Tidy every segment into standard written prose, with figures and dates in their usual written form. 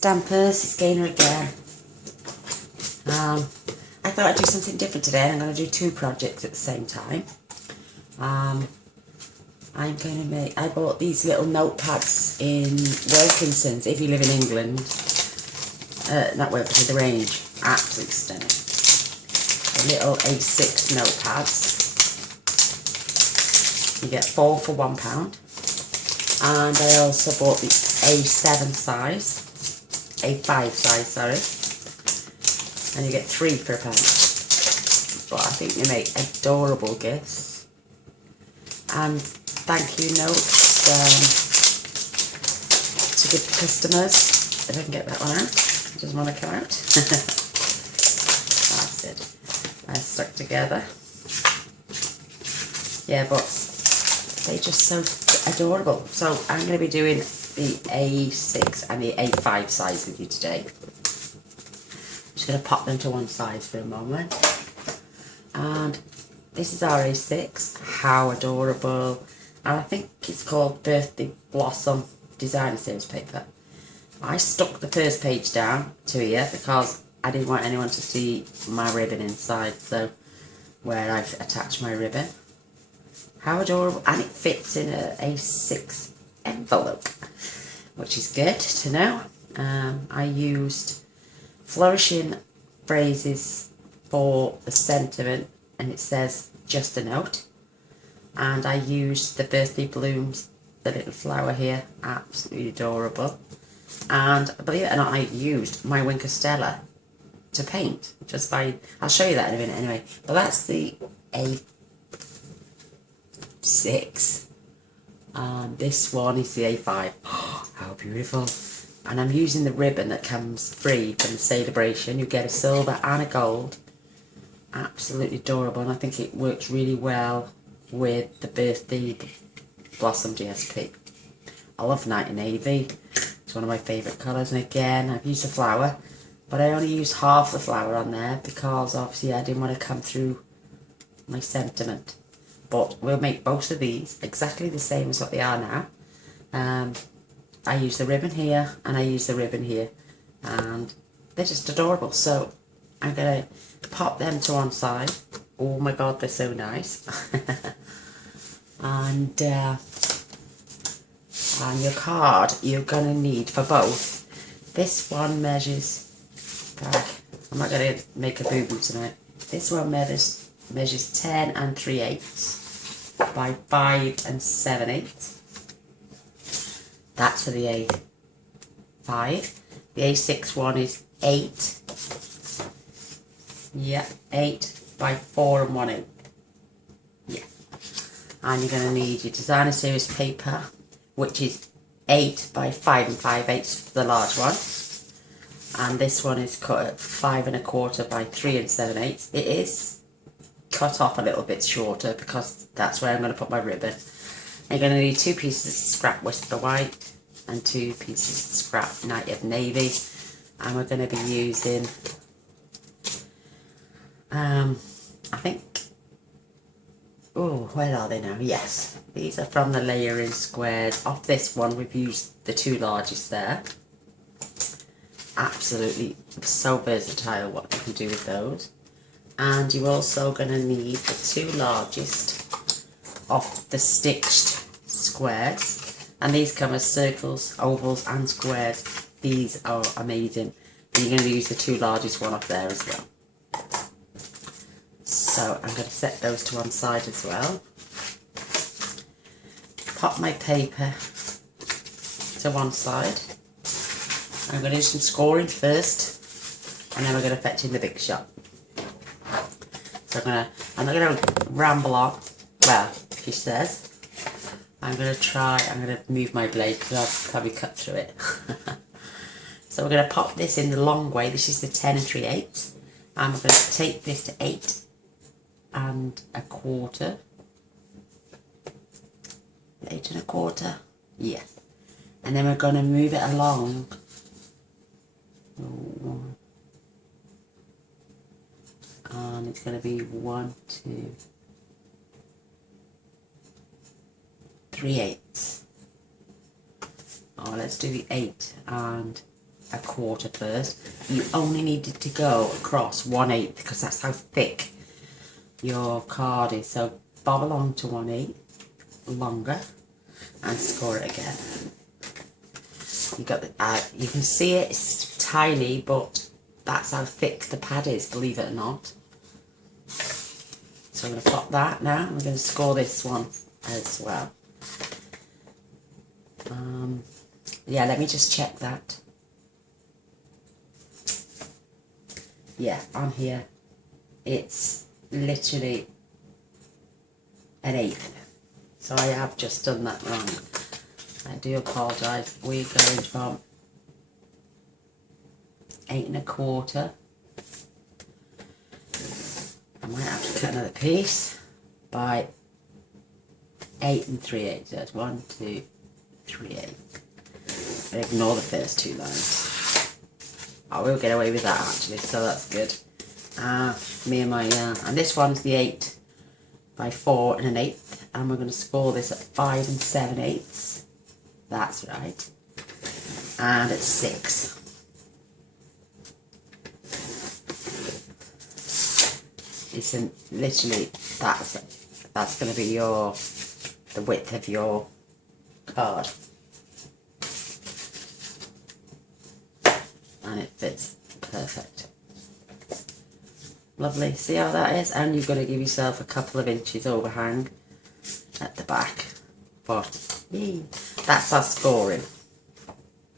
Stampers, it's Gainer again. I thought I'd do something different today, and I'm going to do two projects at the same time. I'm going to make, I bought these little notepads in Wilkinson's, if you live in England. Not Wilkinson's, the range. Absolutely stunning. The little A6 notepads. You get 4 for £1. And I also bought the A7 size. A5 size, sorry. And you get 3 for £1. But I think they make adorable gifts. And thank you notes to give the customers. If I can get that one out, it doesn't want to come out. That's it. They're stuck together. Yeah, but they're just so adorable. So I'm going to be doing the A6 and the A5 size with you today. I'm just going to pop them to one side for a moment. And this is our A6. How adorable. And I think it's called Birthday Blossom Designer Series paper. I stuck the first page down to here because I didn't want anyone to see my ribbon inside, so where I've attached my ribbon. How adorable. And it fits in a A6 envelope, which is good to know. I used flourishing phrases for the sentiment, and it says just a note. And I used the birthday blooms, the little flower here, absolutely adorable. And believe it or not, I used my Wink of Stella to paint, just by, I'll show you that in a minute anyway. But that's the A6. This one is the A5. Oh, how beautiful. And I'm using the ribbon that comes free from the celebration. You get a silver and a gold. Absolutely adorable, and I think it works really well with the Birthday Blossom GSP. I love Night and Navy. It's one of my favourite colours, and again I've used a flower, but I only used half the flower on there because obviously I didn't want to come through my sentiment. But we'll make both of these exactly the same as what they are now. I use the ribbon here and I use the ribbon here, and they're just adorable. So I'm going to pop them to one side. Oh my god, they're so nice. And your card you're going to need for both. This one measures, I'm not going to make a boo-boo tonight. This one measures 10 3/8 by 5 7/8. That's for the A5. The A6 one is 8. Yeah, 8 by 4 1/8. Yeah. And you're going to need your designer series paper, which is 8 by 5 5/8 for the large one. And this one is cut at 5 1/4 by 3 7/8. It is cut off a little bit shorter because that's where I'm going to put my ribbon. You're going to need 2 pieces of scrap Whisper White and 2 pieces of scrap Night of Navy. And we're going to be using, I think, oh, where are they now? Yes, these are from the layering squares. Off this one, we've used the 2 largest there. Absolutely so versatile what you can do with those. And you're also going to need the 2 largest of the stitched squares. And these come as circles, ovals and squares. These are amazing. And you're going to use the 2 largest one up there as well. So I'm going to set those to one side as well. Pop my paper to one side. I'm going to do some scoring first, and then we're going to fetch in the big shot. So I'm not going to ramble on. Well, she says. I'm going to move my blade because I'll probably cut through it. So we're going to pop this in the long way. This is the 10 3/8. And we're going to take this to 8 1/4. 8 1/4. Yes. And then we're going to move it along. And it's going to be 1 2 3/8. Oh, let's do the 8 1/4. 1/4 first. You only needed to go across 1/8 because that's how thick your card is. So bob along to 1/8 longer and score it again. You got the, you can see it, it's tiny, but that's how thick the pad is, believe it or not. So I'm going to pop that now. I'm going to score this one as well. Yeah, let me just check that. Yeah, on here it's literally 1/8. So I have just done that wrong. I do apologise. We're going from 8 1/4. I might have to cut another piece by 8 3/8. So that's 1, 2, 3/8. But ignore the first 2 lines. I will get away with that actually, so that's good. Me and my and this one's the 8 by 4 1/8, and we're going to score this at 5 7/8. That's right. And it's 6. It's literally that's going to be the width of your card, and it fits perfect. Lovely. See how that is? And you've got to give yourself a couple of inches overhang at the back. But that's our scoring.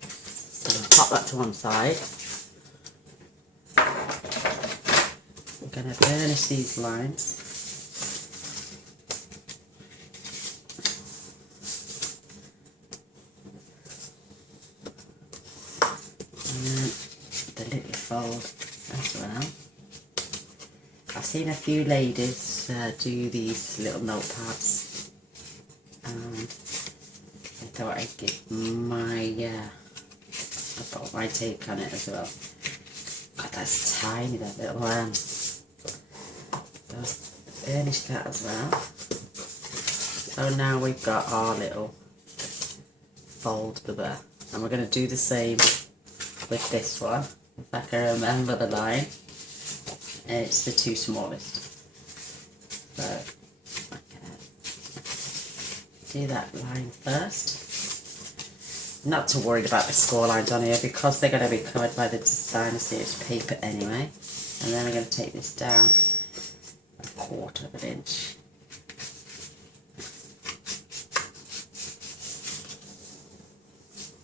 So we'll pop that to one side. We're going to burnish these lines. And the little fold as well. I've seen a few ladies do these little notepads, and I thought I'd give my take on it as well. God, that's tiny, that little burnish that as well. So now we've got our little fold there, and we're going to do the same with this one, if I can remember the line. It's the 2 smallest. So I'm going to do that line first. Not too worried about the score lines on here because they're going to be covered by the designer series paper anyway. And then I'm going to take this down 1/4 of an inch.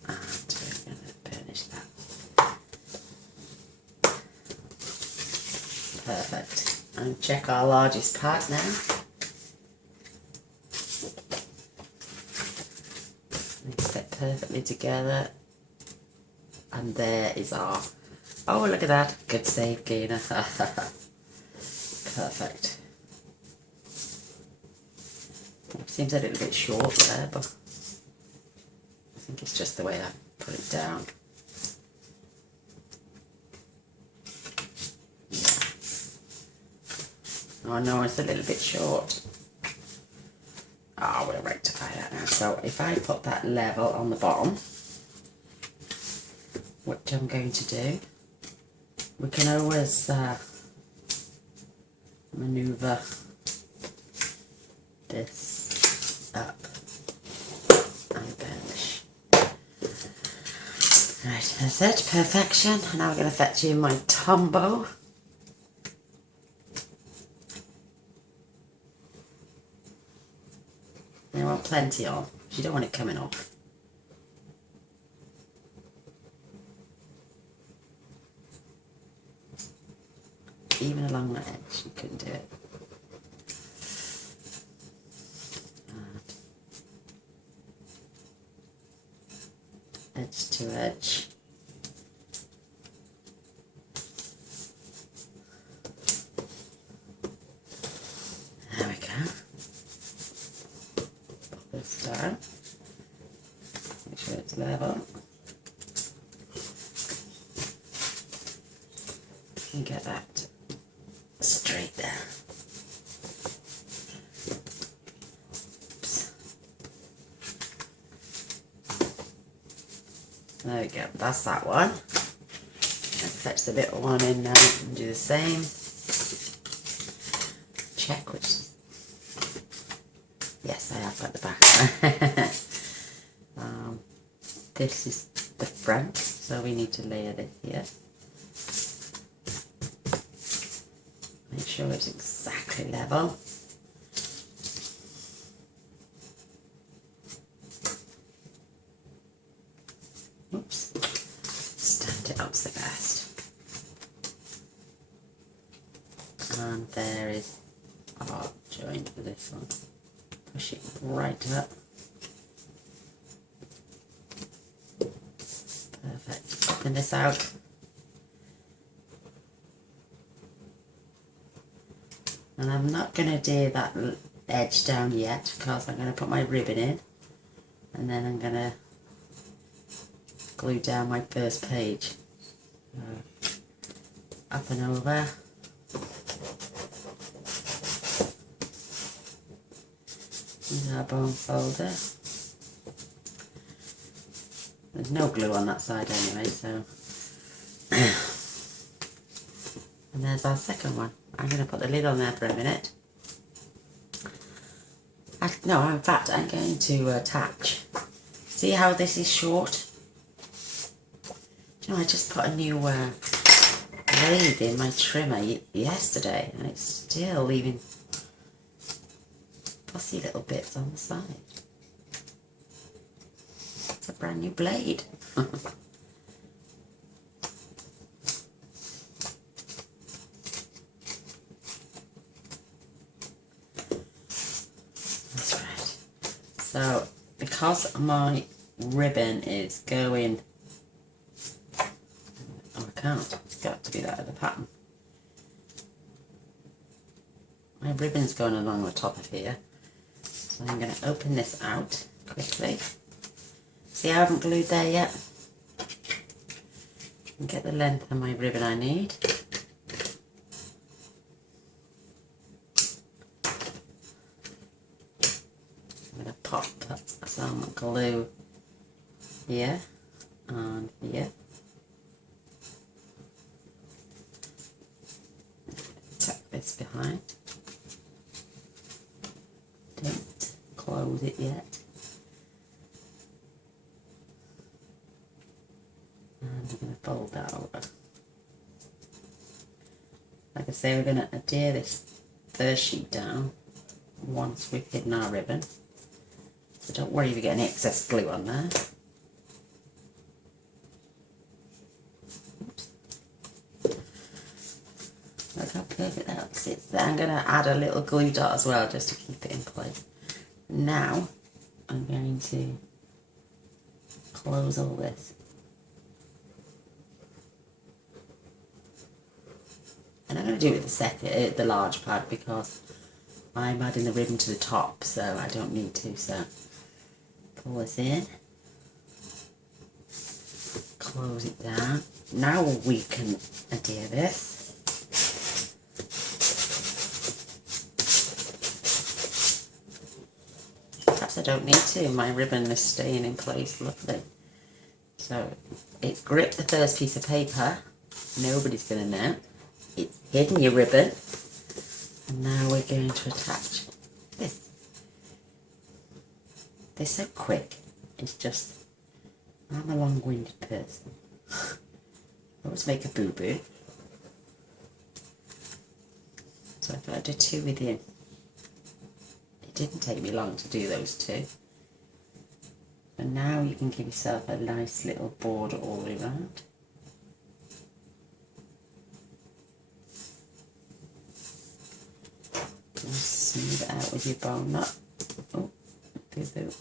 And we're going to burnish that. Perfect. And check our largest pad now. They fit perfectly together. And there is our, oh look at that, good save gainer. Perfect. Seems a little bit short there, but I think it's just the way I put it down. Oh no, it's a little bit short. Oh, we'll rectify that now. So if I put that level on the bottom, which I'm going to do, we can always manoeuvre this up and burnish. Right, that's it, perfection. Now we're going to fetch in my Tombow. You want plenty on, you don't want it coming off. Even along the edge, you couldn't do it. And edge to edge. There we go. Put this down. Make sure it's level. And get that straight there. Oops. There we go, that's that one. fetch the little one in now and do the same. Check which. Yes, I have got the back. This is the front, so we need to layer this here. Make sure it's exactly level. Oops, stand it up's the best. And there is our joint for this one. Push it right up. Perfect. Open this out. And I'm not going to do that edge down yet because I'm going to put my ribbon in and then I'm going to glue down my first page. Up and over. Here's our bone folder. There's no glue on that side anyway, so. And there's our second one. I'm going to put the lid on there for a minute. No, in fact, I'm going to attach. See how this is short? Do you know, I just put a new blade in my trimmer yesterday, and it's still leaving fussy little bits on the side. It's a brand new blade. So, because my ribbon is going, oh I can't, it's got to be that other pattern. My ribbon's going along the top of here, so I'm going to open this out quickly. See, I haven't glued there yet. And get the length of my ribbon I need. Pop some glue here and here. Tuck this behind. Don't close it yet. And we're going to fold that over. Like I say, we're going to adhere this first sheet down once we've hidden our ribbon. So don't worry if you get any excess glue on there. Oops. Look how perfect that sits there. I'm going to add a little glue dot as well just to keep it in place. Now I'm going to close all this. And I'm going to do it with the large pad because I'm adding the ribbon to the top, so I don't need to. So pull this in, close it down. Now we can adhere this. Perhaps I don't need to, my ribbon is staying in place lovely. So it's gripped the first piece of paper, nobody's going to know. It's hidden your ribbon. And now we're going to attach this. They're so quick. It's just, I'm a long-winded person. I always make a boo-boo. So I thought I'd do two with you. It didn't take me long to do those two. And now you can give yourself a nice little border all the way around. And smooth it out with your bone knot. Oh, boo-boo.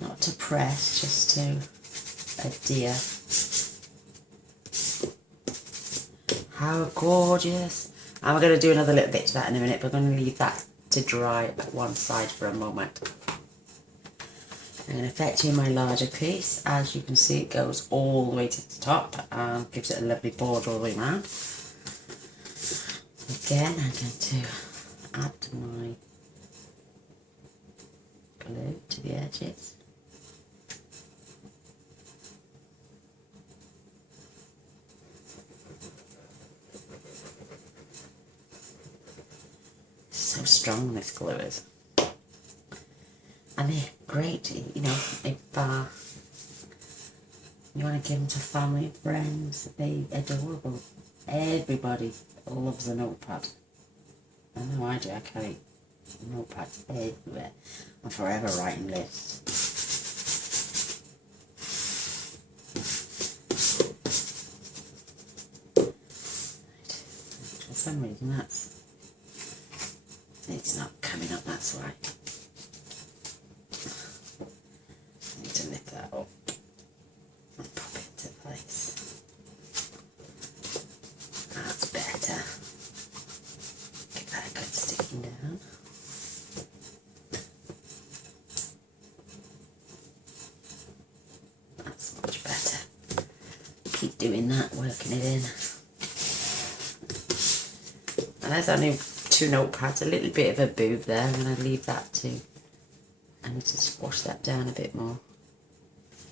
Not to press, just to adhere. How gorgeous. And we're going to do another little bit to that in a minute, but we're going to leave that to dry at one side for a moment. I'm going to fetch in my larger piece. As you can see, it goes all the way to the top and gives it a lovely border all the way around. Again, I'm going to add my glue to the edges. strong this glue is. And they're great, you know, if you want to give them to family and friends. They're adorable. Everybody loves a notepad. I know I do. I carry notepads everywhere. I'm forever writing lists. For some reason it's not coming up, that's why. I need to lift that up and pop it into place. That's better. Give that a good sticking down. That's much better. Keep doing that, working it in. And there's only 2 notepads, a little bit of a boob there. I'm going to leave that too. I need to squash that down a bit more.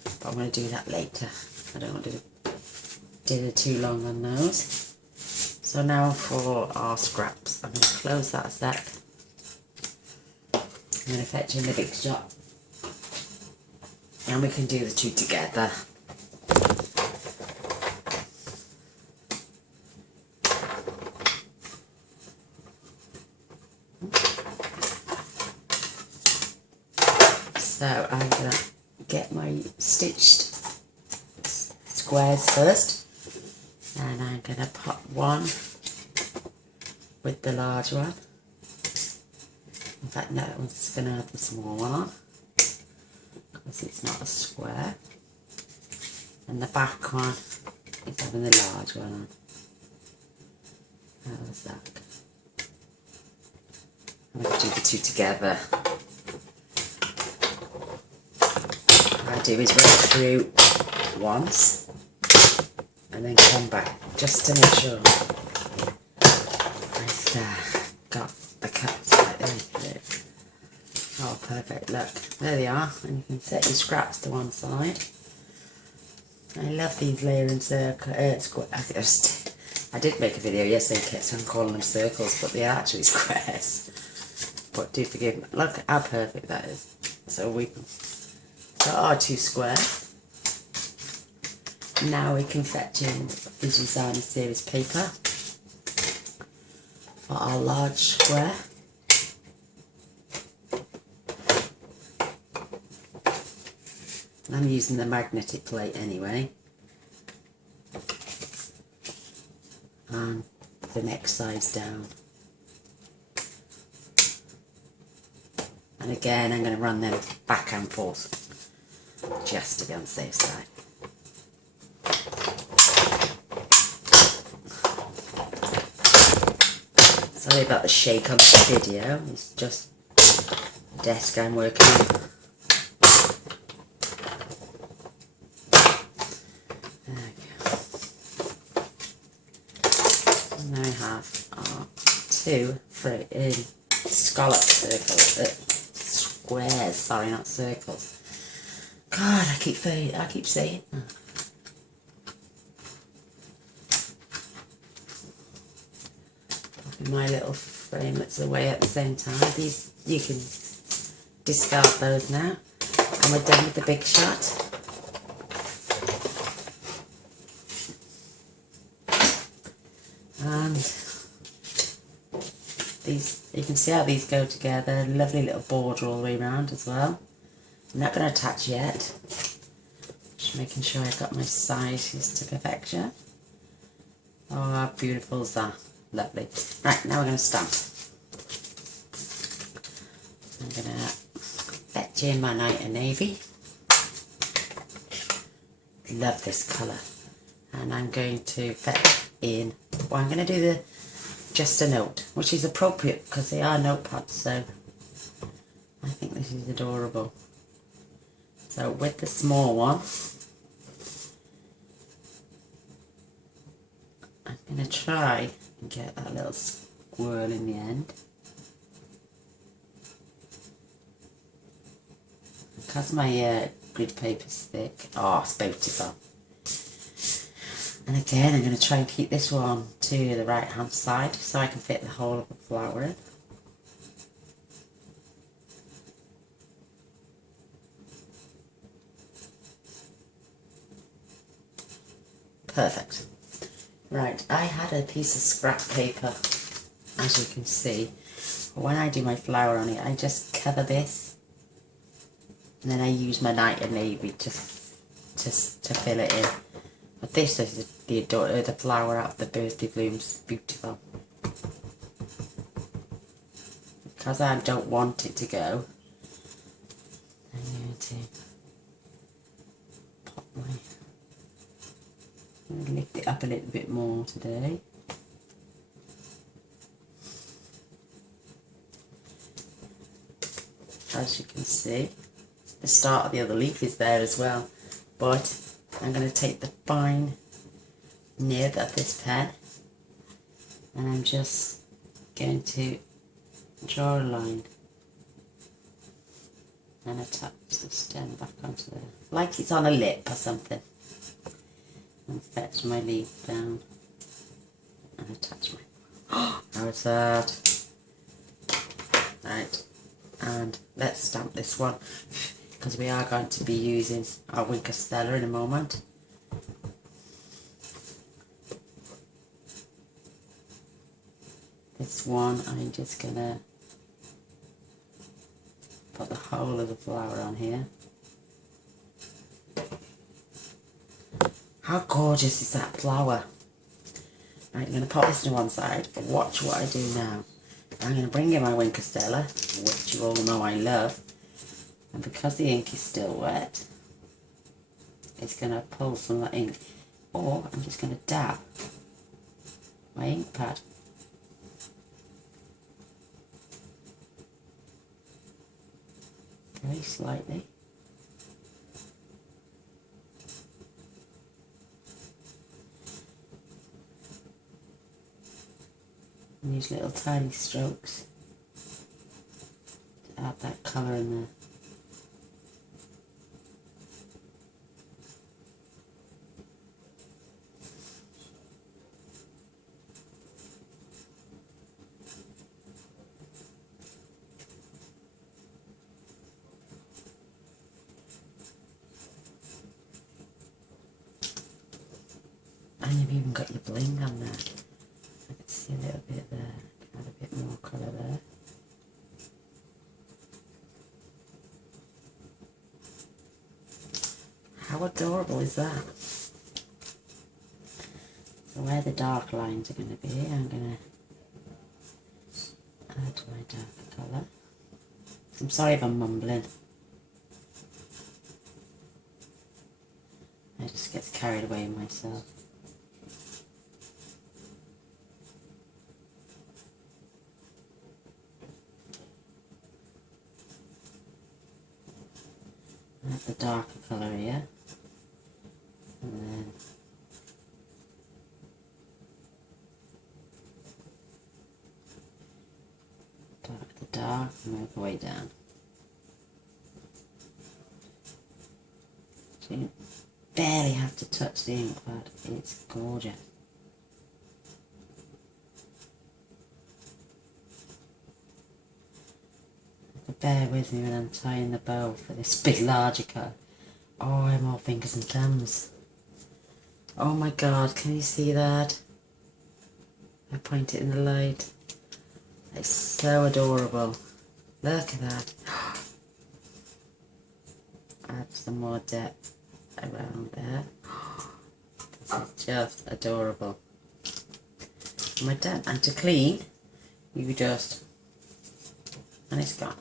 But I'm going to do that later. I don't want to do it too long on those. So now for our scraps. I'm going to close that a sec. I'm going to fetch in the big shot. And we can do the 2 together. So I'm going to get my stitched squares first, and I'm going to pop one with the large one. In fact, no, that one's going to have the small one on because it's not a square, and the back one is having the large one on. How's that? I'm going to do the 2 together. What I do is run through once and then come back just to make sure I've got the cuts right there. Oh, perfect, look, there they are, and you can set your scraps to one side. I love these layering squares. I did make a video yesterday, so I'm calling them circles, but they're actually squares. But do forgive me, look how perfect that is. So we got our 2 squares. Now we can fetch in this designer series paper for our large square. And I'm using the magnetic plate anyway. And the next size down. And again, I'm going to run them back and forth just to be on the safe side. Sorry about the shake on this video, it's just the desk I'm working on. There we go. And now we have our 2 scallop circles, squares, sorry, not circles. God, I keep saying that. My little framelets away at the same time. These, you can discard those now. And we're done with the big shot. And these, you can see how these go together. Lovely little border all the way around as well. I'm not going to attach yet. Just making sure I've got my sizes to perfection. Oh, how beautiful is that? Lovely. Right, now we're going to stamp. I'm going to fetch in my Night and Navy. Love this colour. And I'm going to fetch in, well, I'm going to do the Just a Note, which is appropriate because they are notepads, so I think this is adorable. So with the small one, I'm going to try and get that little squirrel in the end. Because my grid paper's thick, oh, it's beautiful. And again, I'm going to try and keep this one to the right hand side so I can fit the whole of the flower in. Perfect. Right, I had a piece of scrap paper, as you can see. When I do my flower on it, I just cover this, and then I use my night and navy to fill it in. But this is the flower out of the birthday blooms. Beautiful. Because I don't want it to go, I'm going to pop my... I'm going to lift it up a little bit more today. As you can see, the start of the other leaf is there as well. But I'm going to take the fine nib of this pen and I'm just going to draw a line and attach the stem back onto there, like it's on a lip or something. And fetch my leaf down and attach my... How's that? Right, and let's stamp this one because we are going to be using our Winker Stella in a moment. This one I'm just gonna put the whole of the flower on here. How gorgeous is that flower? Right, I'm going to pop this to one side, but watch what I do now. I'm going to bring in my Winker Stella, which you all know I love, and because the ink is still wet, it's going to pull some of that ink, or I'm just going to dab my ink pad. Very slightly. And use little tiny strokes to add that colour in there. And you've even got your bling on there. I can see a little bit there. Add a bit more colour there. How adorable is that? So where the dark lines are going to be, I'm going to add my darker colour. I'm sorry if I'm mumbling. I just get carried away myself. Add the darker colour here, and then dark the dark and work the way down. So you barely have to touch the ink pad, it's gorgeous. Bear with me when I'm tying the bow for this big larger card. Oh, I'm all fingers and thumbs. Oh my god, can you see that? I point it in the light. It's so adorable. Look at that. Add some more depth around there. This is just adorable. And we're done. And to clean, you just... and it's gone.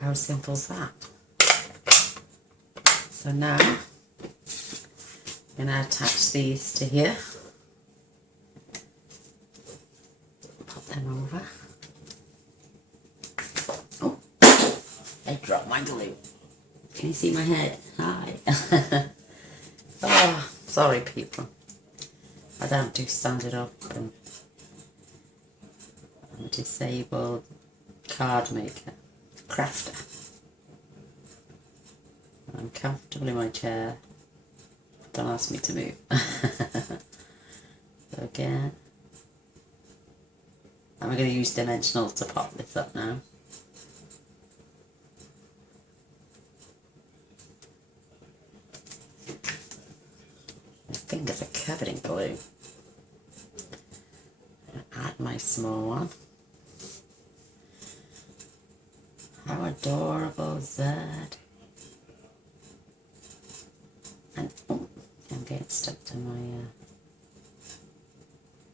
How simple is that? So now I'm going to attach these to here. Pop them over. Oh, I dropped my glue. Can you see my head? Hi. Oh, sorry people. I don't do stand it up, and I'm a disabled card maker. Crafter. I'm comfortable in my chair. Don't ask me to move. So again, and we're going to use dimensionals to pop this up now. My fingers are covered in glue. Add my small one. How adorable is that? And oh, I'm getting stuck to my.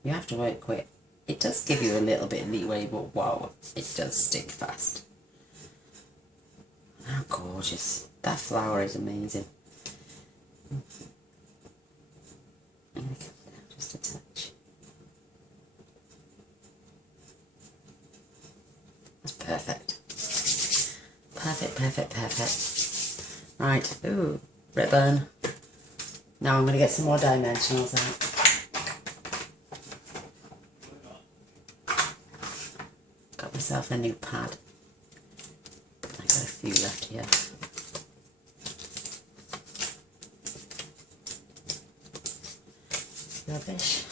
You have to work quick. It does give you a little bit of leeway, but wow, it does stick fast. How gorgeous! That flower is amazing. I'm going to come down just a touch. That's perfect. Perfect, perfect, perfect. Right, ooh, ribbon. Now I'm going to get some more dimensionals out. Got myself a new pad. I got a few left here. Rubbish.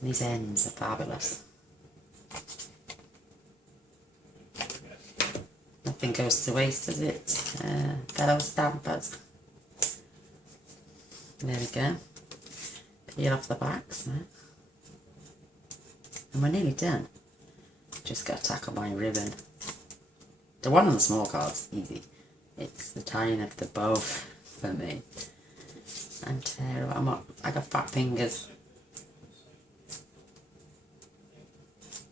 These ends are fabulous. Nothing goes to waste, does it? Fellow stampers. There we go. Peel off the backs now. And we're nearly done. Just got to tackle my ribbon. The one on the small card's easy. It's the tying of the bow for me. I'm terrible. I got fat fingers.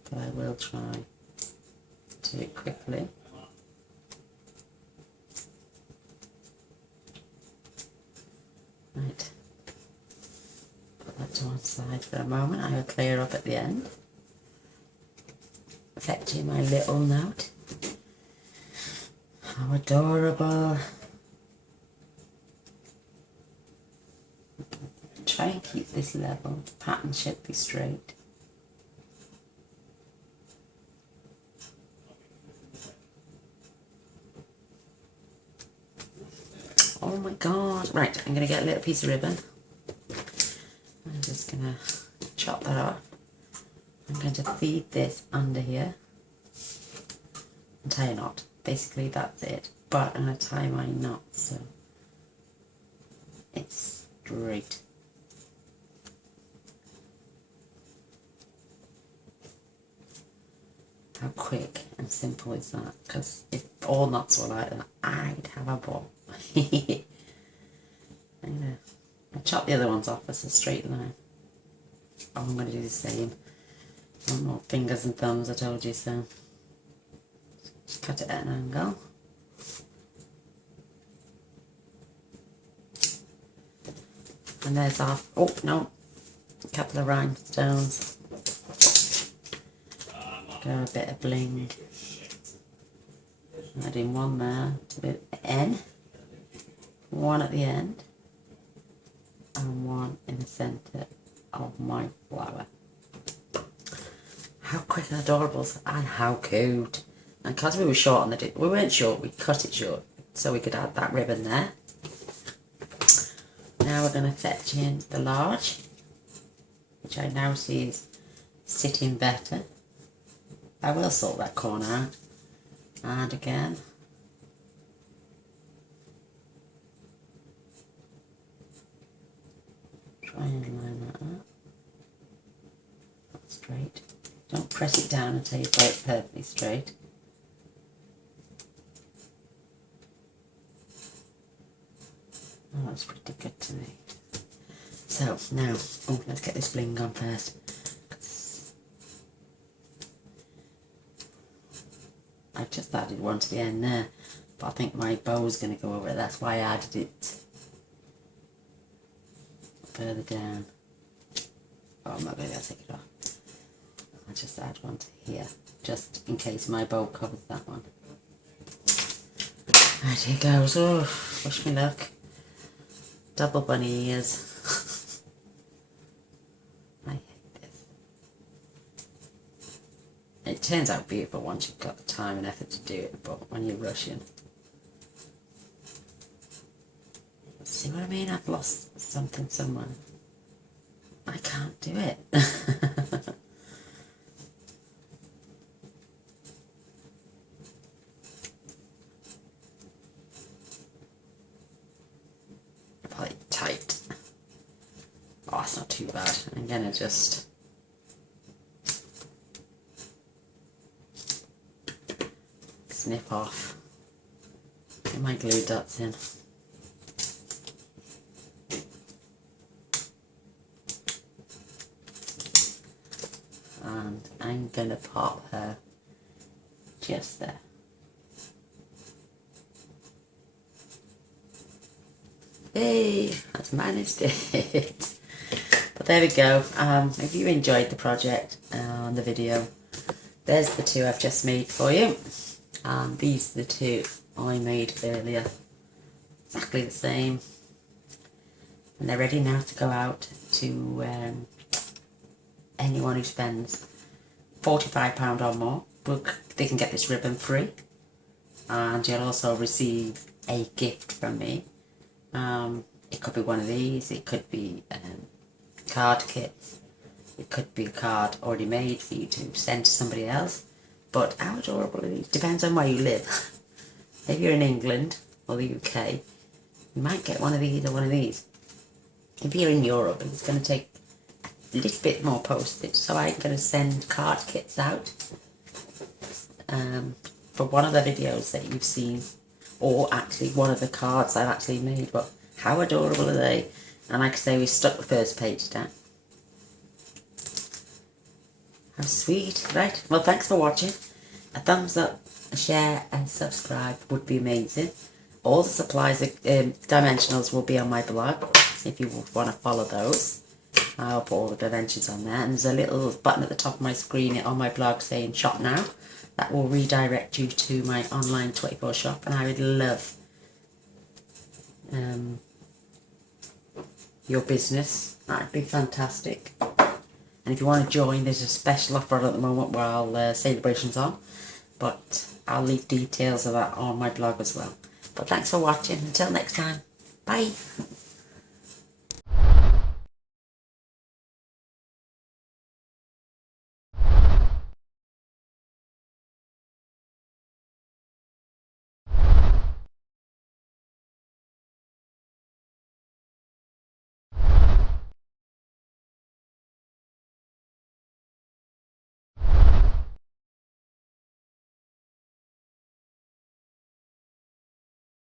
But I will try to do it quickly. Right. Put that to one side for a moment. I will clear up at the end. Affecting my little note. How adorable. Try and keep this level. The pattern should be straight. Oh my god. Right, I'm going to get a little piece of ribbon. I'm just going to chop that off. I'm going to feed this under here and tie a knot. Basically that's it. But I'm going to tie my knot so it's straight. How quick and simple is that? Because if all knots were like that, I'd have a ball. I'll chop the other ones off as a straight line. Oh, I'm going to do the same. No more fingers and thumbs, I told you so. Just cut it at an angle. And there's our, oh no, a couple of rhinestones. Go a bit of bling. Adding one there to the N, one at the end, and one in the centre of my flower. How quick and adorable, and how cute. And because we were short on the we weren't short, we cut it short so we could add that ribbon there. Now we're going to fetch in the large, which I now see is sitting better. I will sort that corner out. And again. Try and line that up. That's straight. Don't press it down until you've got it perfectly straight. Oh, that's pretty good to me. So now, oh, let's get this bling on first. I just added one to the end there, but I think my bow's going to go over it. That's why I added it further down. Oh, I'm not going to be able to take it off. I'll just add one to here, just in case my bow covers that one. Right, here goes. Oh, wish me luck. Double bunny ears. I hate this. It turns out beautiful once you've got the time and effort to do it, but when you're rushing, See what I mean? I've lost something somewhere. I can't do it. Probably tight. Oh, it's not too bad. I'm gonna just snip off. Get my glue dots in. And I'm gonna pop her just there. Hey, I've managed it. But there we go. If you enjoyed the project and the video, there's the two I've just made for you. These are the two I made earlier. Exactly the same. And they're ready now to go out to anyone who spends £45 or more. They can get this ribbon free. And you'll also receive a gift from me. It could be one of these, it could be card kits, it could be a card already made for you to send to somebody else. But how adorable are these? Depends on where you live. If you're in England or the UK, you might get one of these or one of these. If you're in Europe, it's going to take a little bit more postage, so I'm going to send card kits out for one of the videos that you've seen, or actually one of the cards I've actually made. But how adorable are they? And like I say, we stuck the first page down. How sweet. Right, well, thanks for watching. A thumbs up, a share and subscribe would be amazing. All the supplies, dimensionals will be on my blog if you want to follow those. I'll put all the dimensions on there, and there's a little button at the top of my screen on my blog saying shop now. That will redirect you to my online 24 shop, and I would love your business. That'd be fantastic. And if you want to join, there's a special offer at the moment while celebration's on, but I'll leave details of that on my blog as well. But thanks for watching. Until next time, bye.